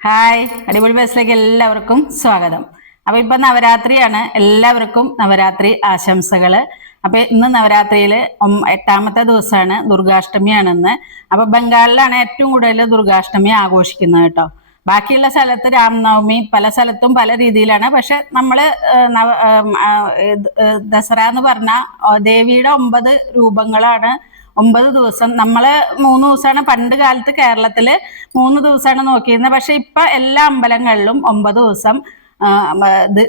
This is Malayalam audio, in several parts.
ഹായ് അടിപൊളി ബസ്സിലേക്ക് എല്ലാവർക്കും സ്വാഗതം. അപ്പൊ ഇപ്പൊ നവരാത്രിയാണ്. എല്ലാവർക്കും നവരാത്രി ആശംസകൾ. അപ്പൊ ഇന്ന് നവരാത്രിയിൽ ഒം- എട്ടാമത്തെ ദിവസമാണ് ദുർഗാഷ്ടമിയാണെന്ന്. അപ്പൊ ബംഗാളിലാണ് ഏറ്റവും കൂടുതൽ ദുർഗാഷ്ടമി ആഘോഷിക്കുന്നത് കേട്ടോ. ബാക്കിയുള്ള സ്ഥലത്ത് രാംനവമി പല സ്ഥലത്തും പല രീതിയിലാണ്. പക്ഷെ ഏഹ്, ദസറ എന്ന് പറഞ്ഞ ദേവിയുടെ ഒമ്പത് രൂപങ്ങളാണ് ഒമ്പത് ദിവസം. നമ്മൾ മൂന്ന് ദിവസമാണ് പണ്ട് കാലത്ത് കേരളത്തിൽ മൂന്ന് ദിവസമാണ് നോക്കിയിരുന്നത്. പക്ഷെ ഇപ്പൊ എല്ലാ അമ്പലങ്ങളിലും ഒമ്പത് ദിവസം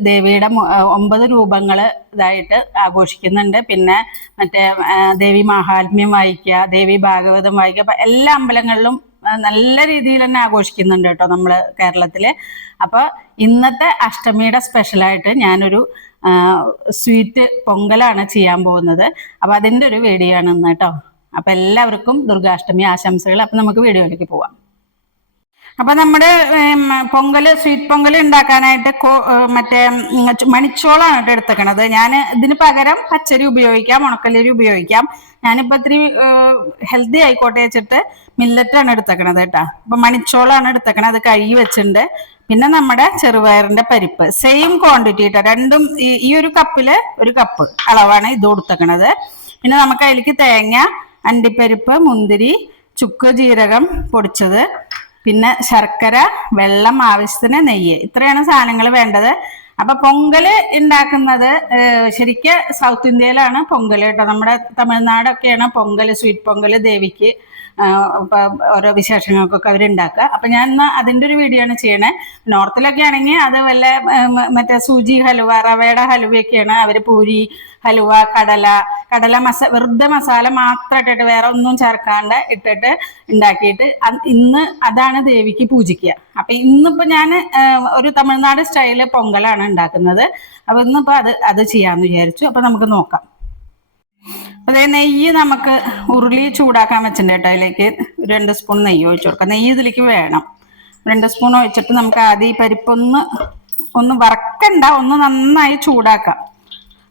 ദേവിയുടെ ഒമ്പത് രൂപങ്ങൾ ഇതായിട്ട് ആഘോഷിക്കുന്നുണ്ട്. പിന്നെ മറ്റേ ദേവി മഹാത്മ്യം വായിക്കുക ദേവി ഭാഗവതം വായിക്കുക. അപ്പൊ എല്ലാ അമ്പലങ്ങളിലും നല്ല രീതിയിൽ തന്നെ ആഘോഷിക്കുന്നുണ്ട് കേട്ടോ നമ്മൾ കേരളത്തിൽ. അപ്പൊ ഇന്നത്തെ അഷ്ടമിയുടെ സ്പെഷ്യലായിട്ട് ഞാനൊരു സ്വീറ്റ് പൊങ്കലാണ് ചെയ്യാൻ പോകുന്നത്. അപ്പൊ അതിന്റെ ഒരു വീഡിയോ ആണ് ഇന്ന് കേട്ടോ. അപ്പൊ എല്ലാവർക്കും ദുർഗാഷ്ടമി ആശംസകൾ. അപ്പൊ നമുക്ക് വീഡിയോയിലേക്ക് പോവാം. അപ്പൊ നമ്മുടെ പൊങ്കൽ സ്വീറ്റ് പൊങ്കൽ ഉണ്ടാക്കാനായിട്ട് മറ്റേ മണിച്ചോളാണ് കേട്ടോ എടുത്തേക്കണത്. ഞാൻ ഇതിന് പകരം പച്ചരി ഉപയോഗിക്കാം ഉണക്കലരി ഉപയോഗിക്കാം. ഞാനിപ്പോ ഇത്തിരി ഹെൽത്തി ആയിക്കോട്ടെ വെച്ചിട്ട് മില്ലറ്റാണ് എടുത്തേക്കണത് കേട്ടോ. അപ്പൊ മണിച്ചോളാണ് എടുത്തേക്കണത്. അത് കഴുകി വെച്ചിട്ടുണ്ട്. പിന്നെ നമ്മുടെ ചെറുപയറിന്റെ പരിപ്പ്. സെയിം ക്വാണ്ടിറ്റി കേട്ടോ രണ്ടും ഈ ഒരു കപ്പിൽ ഒരു കപ്പ് അളവാണ് ഇത് കൊടുത്തേക്കണത്. പിന്നെ നമുക്ക് അതിലേക്ക് തേങ്ങ അണ്ടിപ്പരിപ്പ് മുന്തിരി ചുക്ക് ജീരകം പൊടിച്ചത്. പിന്നെ ശർക്കര വെള്ളം ആവശ്യത്തിന് നെയ്യ്. ഇത്രയാണ് സാധനങ്ങൾ വേണ്ടത്. അപ്പൊ പൊങ്കൽ ഉണ്ടാക്കുന്നത് ശരിക്കും സൗത്ത് ഇന്ത്യയിലാണ് പൊങ്കൽ കേട്ടോ. നമ്മുടെ തമിഴ്നാടൊക്കെയാണ് പൊങ്കൽ സ്വീറ്റ് പൊങ്കൽ ദേവിക്ക് ഓരോ വിശേഷങ്ങൾക്കൊക്കെ അവരുണ്ടാക്കുക. അപ്പൊ ഞാൻ ഇന്ന് അതിന്റെ ഒരു വീഡിയോ ആണ് ചെയ്യണേ. നോർത്തിലൊക്കെ ആണെങ്കിൽ അത് വല്ല മറ്റേ സൂചി ഹലുവ റവയുടെ ഹലുവയൊക്കെയാണ് അവർ പൂരി ഹലുവ കടല കടല മസ വെറുതെ മസാല മാത്രം ഇട്ടിട്ട് വേറെ ഒന്നും ചേർക്കാണ്ട് ഇട്ടിട്ട് ഉണ്ടാക്കിയിട്ട് ഇന്ന് അതാണ് ദേവിക്ക് പൂജിക്കുക. അപ്പൊ ഇന്നിപ്പോ ഞാൻ ഒരു തമിഴ്നാട് സ്റ്റൈൽ പൊങ്കലാണ് ഉണ്ടാക്കുന്നത്. അപ്പൊ ഇന്നിപ്പോ അത് അത് ചെയ്യാന്ന് വിചാരിച്ചു. അപ്പൊ നമുക്ക് നോക്കാം. അതേ നെയ്യ് നമുക്ക് ഉരുളി ചൂടാക്കാൻ വെച്ചിട്ടുണ്ട് കേട്ടോ. അതിലേക്ക് രണ്ട് സ്പൂൺ നെയ്യ് ഒഴിച്ചു കൊടുക്കാം. നെയ്യ് ഇതിലേക്ക് വേണം. രണ്ട് സ്പൂൺ ഒഴിച്ചിട്ട് നമുക്ക് ആദ്യം ഈ പരിപ്പൊന്ന് ഒന്ന് വറക്കണ്ട. ഒന്ന് നന്നായി ചൂടാക്കാം.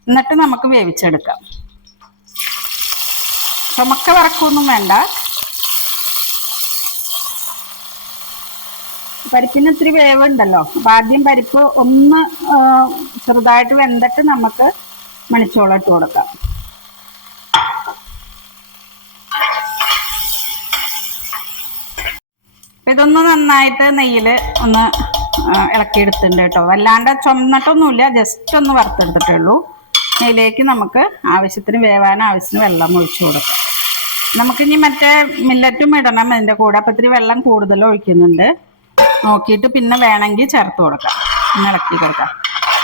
എന്നിട്ട് നമുക്ക് വേവിച്ചെടുക്കാം. ചുമക്ക വറക്കൊന്നും വേണ്ട. പരിപ്പിന് ഇത്തിരി വേവുണ്ടല്ലോ. അപ്പൊ ആദ്യം പരിപ്പ് ഒന്ന് ചെറുതായിട്ട് വെന്തിട്ട് നമുക്ക് മണിച്ചോളം ഇട്ട് കൊടുക്കാം. ഇതൊന്ന് നന്നായിട്ട് നെയ്യിൽ ഒന്ന് ഇളക്കിയെടുത്തിട്ടുണ്ട് കേട്ടോ. വല്ലാണ്ട് ചുമന്നിട്ടൊന്നുമില്ല ജസ്റ്റ് ഒന്ന് വറുത്തെടുത്തിട്ടേ ഉള്ളൂ. നെയ്യിലേക്ക് നമുക്ക് ആവശ്യത്തിന് വേവാൻ ആവശ്യത്തിന് വെള്ളം ഒഴിച്ചു കൊടുക്കാം. നമുക്കിനി മറ്റേ മില്ലറ്റും ഇടണം. അതിന്റെ കൂടെ അപ്പം ഇത്തിരി വെള്ളം കൂടുതൽ ഒഴിക്കുന്നുണ്ട്. നോക്കിയിട്ട് പിന്നെ വേണമെങ്കിൽ ചേർത്ത് കൊടുക്കാം. പിന്നെ ഇളക്കി കൊടുക്കാം.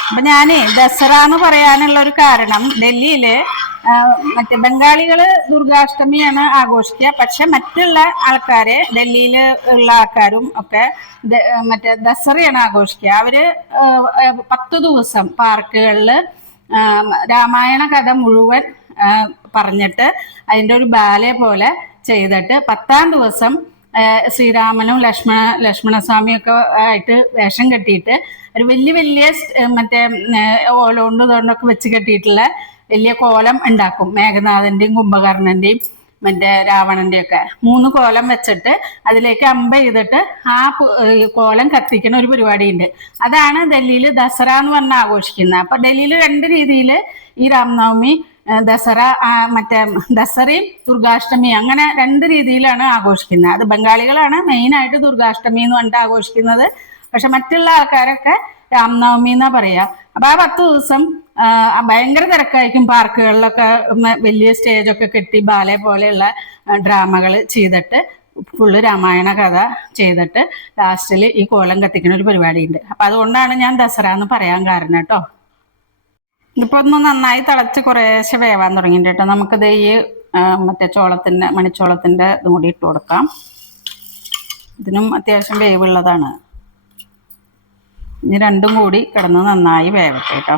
അപ്പം ഞാൻ ദസറ എന്ന് പറയാനുള്ള ഒരു കാരണം ഡൽഹിയിൽ മറ്റേ ബംഗാളികൾ ദുർഗാഷ്ടമിയാണ് ആഘോഷിക്കുക. പക്ഷെ മറ്റുള്ള ആൾക്കാര് ഡൽഹിയിൽ ഉള്ള ആൾക്കാരും ഒക്കെ മറ്റേ ദസറയാണ് ആഘോഷിക്കുക. അവർ പത്ത് ദിവസം പാർക്കുകളിൽ രാമായണ കഥ മുഴുവൻ പറഞ്ഞിട്ട് അതിന്റെ ഒരു ബാലെ പോലെ ചെയ്തിട്ട് പത്താം ദിവസം ശ്രീരാമനും ലക്ഷ്മണ ലക്ഷ്മണസ്വാമിയൊക്കെ ആയിട്ട് വേഷം കെട്ടിയിട്ട് ഒരു വലിയ വലിയ മറ്റേ ഓലോണ്ട് തോണ്ടൊക്കെ വെച്ച് കെട്ടിയിട്ടുള്ള വലിയ കോലം ഉണ്ടാക്കും. മേഘനാഥന്റെയും കുംഭകർണന്റെയും. മറ്റേ രാവണന്റെ ഒക്കെ മൂന്ന് കോലം വെച്ചിട്ട് അതിലേക്ക് അമ്പ ചെയ്തിട്ട് ആ കോലം കത്തിക്കുന്ന ഒരു പരിപാടി ഉണ്ട് അതാണ് ഡൽഹിയിൽ ദസറ എന്ന് പറഞ്ഞ ആഘോഷിക്കുന്നത്. അപ്പൊ ഡൽഹിയിൽ രണ്ട് രീതിയിൽ ഈ രാംനവമി ദസറ മറ്റേ ദസറയും ദുർഗാഷ്ടമി അങ്ങനെ രണ്ട് രീതിയിലാണ് ആഘോഷിക്കുന്നത്. അത് ബംഗാളികളാണ് മെയിൻ ആയിട്ട് ദുർഗാഷ്ടമി എന്ന് പറഞ്ഞിട്ട് ആഘോഷിക്കുന്നത്. പക്ഷെ മറ്റുള്ള ആൾക്കാരൊക്കെ രാംനവമി എന്നാ പറയാ. അപ്പൊ ആ പത്ത് ദിവസം ഭയങ്കര തിരക്കായിരിക്കും പാർക്കുകളിലൊക്കെ വലിയ സ്റ്റേജൊക്കെ കെട്ടി ബാലെ പോലെയുള്ള ഡ്രാമകൾ ചെയ്തിട്ട് ഫുള്ള് രാമായണ കഥ ചെയ്തിട്ട് ലാസ്റ്റിൽ ഈ കോലം കത്തിക്കുന്ന ഒരു പരിപാടിയുണ്ട്. അപ്പൊ അതുകൊണ്ടാണ് ഞാൻ ദസറ എന്ന് പറയാൻ കാരണം കേട്ടോ. ഇപ്പൊ ഒന്ന് നന്നായി തിളച്ച് കുറേശ്ശെ വേവാൻ തുടങ്ങിയിട്ട് നമുക്ക് നമുക്കിത് ഈ മറ്റേ ചോളത്തിന്റെ മണിച്ചോളത്തിന്റെ ഇതും കൂടി ഇട്ട് കൊടുക്കാം. ഇതിനും അത്യാവശ്യം വേവുള്ളതാണ്. ഇനി രണ്ടും കൂടി കിടന്ന് നന്നായി വേവട്ടെ കേട്ടോ.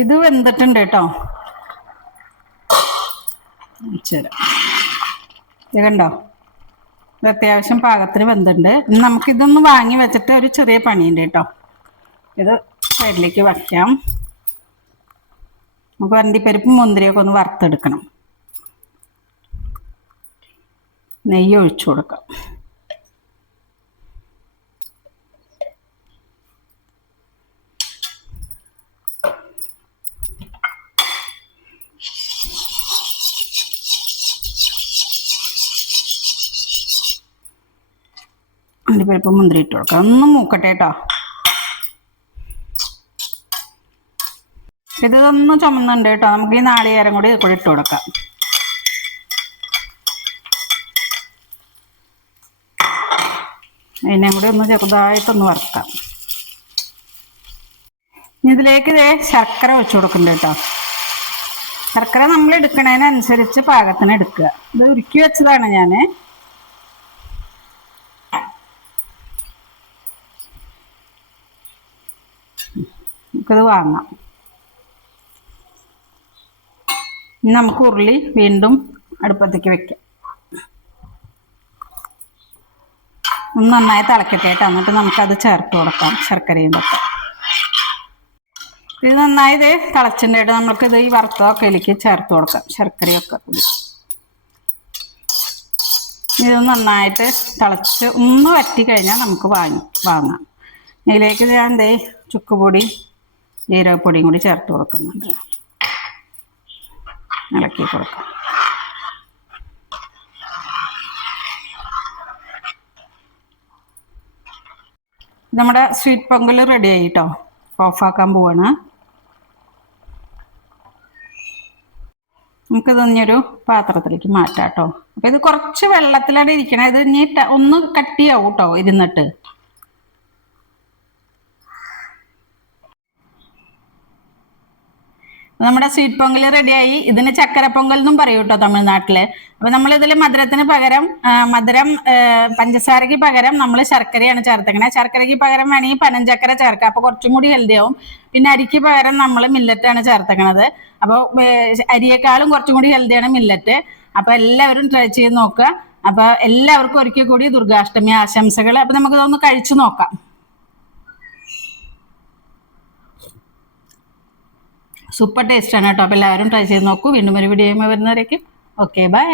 ഇത് വെന്തിട്ടുണ്ട് കേട്ടോ. ഇത് കണ്ടോ? ഇത് അത്യാവശ്യം പാകത്തിന് വെന്തുണ്ട് നമുക്കിതൊന്ന് വാങ്ങി വെച്ചിട്ട് ഒരു ചെറിയ പണിയുണ്ട് കേട്ടോ. ഇത് സൈഡിലേക്ക് വയ്ക്കാം നമുക്ക് വണ്ടിപ്പരിപ്പും മുന്തിരിയൊക്കെ ഒന്ന് വറുത്തെടുക്കണം. നെയ്യ് ഒഴിച്ചു കൊടുക്കാം. അണ്ടിപ്പരിപ്പ് മുന്തിരി ഇട്ട് കൊടുക്കാം. ഒന്ന് മൂക്കട്ടെ കേട്ടോ ഇതൊന്നും ചുമന്നുണ്ട് കേട്ടോ നമുക്ക് ഈ നാളികേരം കൂടി കൂടി ഇട്ട് കൊടുക്കാം. അതിനെ കൂടി ഒന്ന് ചെറുതായിട്ടൊന്ന് വറുക്കാം. ഇതിലേക്ക് ഇതേ ശർക്കര വെച്ച് കൊടുക്കുന്നുണ്ട് കേട്ടോ ശർക്കര നമ്മൾ എടുക്കണതിനനുസരിച്ച് പാകത്തിന് എടുക്കുക. ഇത് ഉരുക്കി വെച്ചതാണ് ഞാൻ നമുക്കത് വാങ്ങാം. നമുക്ക് ഉരുളി വീണ്ടും അടുപ്പത്തേക്ക് വെക്കാം. ഒന്ന് നന്നായി തിളക്കട്ടെ കേട്ടോ. എന്നിട്ട് നമുക്കത് ചേർത്ത് കൊടുക്കാം ശർക്കരയും തൊക്കെ ഇത് നന്നായി ഇത് തിളച്ചിട്ടുണ്ടായിട്ട് നമുക്കിത് ഈ വറുത്തതൊക്കെ ഇതിലേക്ക് ചേർത്ത് കൊടുക്കാം ശർക്കരയൊക്കെ കൂടി. ഇത് നന്നായിട്ട് തിളച്ച് ഒന്ന് വറ്റി കഴിഞ്ഞാൽ നമുക്ക് വാങ്ങി വാങ്ങാം. ഇതിലേക്ക് ഞാൻ എന്തേ ചുക്കുപൊടി ജീരകപ്പൊടിയും കൂടി ചേർത്ത് കൊടുക്കുന്നുണ്ട്. ഇളക്കി കൊടുക്കാം. നമ്മുടെ സ്വീറ്റ് പൊങ്കൽ റെഡി ആയി കേട്ടോ ഓഫാക്കാൻ പോവാണ്. നമുക്ക് ഇതൊന്നൊരു പാത്രത്തിലേക്ക് മാറ്റാം കേട്ടോ അപ്പം ഇത് കുറച്ച് വെള്ളത്തിലാണ് ഇരിക്കണേ. ഇത് ഇനി ഒന്ന് കട്ടിയാവും കേട്ടോ ഇരുന്നിട്ട്. നമ്മുടെ സ്വീറ്റ് പൊങ്കൽ റെഡിയായി ഇതിന് ചക്കര പൊങ്കൽ എന്നും പറയും കേട്ടോ തമിഴ്നാട്ടിൽ. അപ്പൊ നമ്മൾ ഇതിൽ മധുരത്തിന് പകരം മധുരം പഞ്ചസാരക്ക് പകരം നമ്മൾ ശർക്കരയാണ് ചേർത്തേക്കണേ. ശർക്കരയ്ക്ക് പകരം വേണമെങ്കിൽ പനഞ്ചക്കര ചേർക്കാം. അപ്പൊ കുറച്ചും കൂടി ഹെൽത്തി ആവും. പിന്നെ അരിക്ക് പകരം നമ്മൾ മില്ലറ്റാണ് ചേർത്തേക്കണത്. അപ്പോൾ അരിയേക്കാളും കുറച്ചും കൂടി ഹെൽത്തിയാണ് മില്ലറ്റ് അപ്പൊ എല്ലാവരും ട്രൈ ചെയ്ത് നോക്കുക. അപ്പൊ എല്ലാവർക്കും ഒരിക്കൽ കൂടി ദുർഗാഷ്ടമി ആശംസകൾ അപ്പൊ നമുക്കിതൊന്ന് കഴിച്ചു നോക്കാം. സൂപ്പർ ടേസ്റ്റ് ആണ് കേട്ടോ. അപ്പോൾ എല്ലാവരും ട്രൈ ചെയ്ത് നോക്കൂ. വീണ്ടും ഒരു വീഡിയോ വരുന്നവരേക്കും. Okay bye